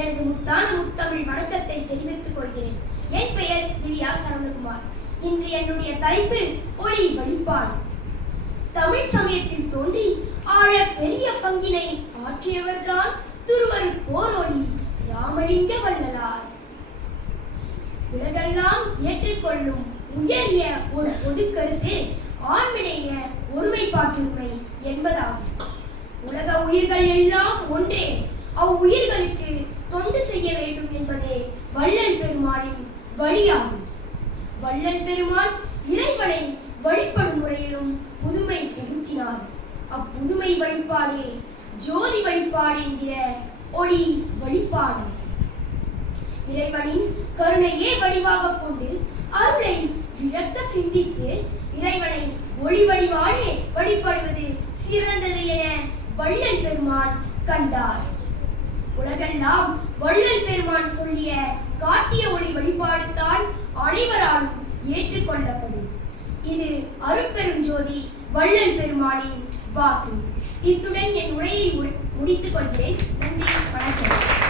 எனது முத்தான முத்தமிழ் வணக்கத்தை தெரிவித்துக் கொள்கிறேன். என் பெயர் திவ்யா சரவணகுமார். இன்று என்னுடைய தலைப்பு ஒளி வழிபாடு. தமிழ் சமயத்தில் தோன்றி ஆழ பெரிய பங்கினை ஆற்றியவர்தான் துருவரு போரொளி ராமலிங்க வள்ளலார். உலகெல்லாம் ஏற்றுக்கொள்ளும் உயரிய ஒரு பொது கருத்து ஆண்மிடைய ஒருமைப்பாட்டுரிமை என்பதாகும். உலக உயிர்கள் எல்லாம் ஒன்றே, அவ்வுயிர்களுக்கு தொண்டு செய்ய வேண்டும் என்பதே வள்ளல் பெருமானின் வழியாகும். வள்ளல் பெருமான் இறைவனை வழிபடும் முறையிலும் புதுமை புகுத்தினார். அப்புதுமை வழிபாடே ஜோதி வழிபாடு என்கிற ஒளி வழிபாடு. இறைவனின் கருணையே வடிவாக கொண்டு அருளை விளக்க சிந்தித்து இறைவனை ஒளி வடிவானே வழிபடுவது சிறந்தது என வள்ளல் பெருமான் கண்டார். உலகெல்லாம் வள்ளல் பெருமான் சொல்லிய காட்டிய ஒளி வழிபாடுதான் அனைவராலும் ஏற்றுக்கொள்ளப்படும். இது அருட்பெரும் ஜோதி வள்ளல் பெருமானின் வாக்கு. இத்துடன் என் உரையை முடித்துக் கொள்கிறேன். நன்றி, வணக்கம்.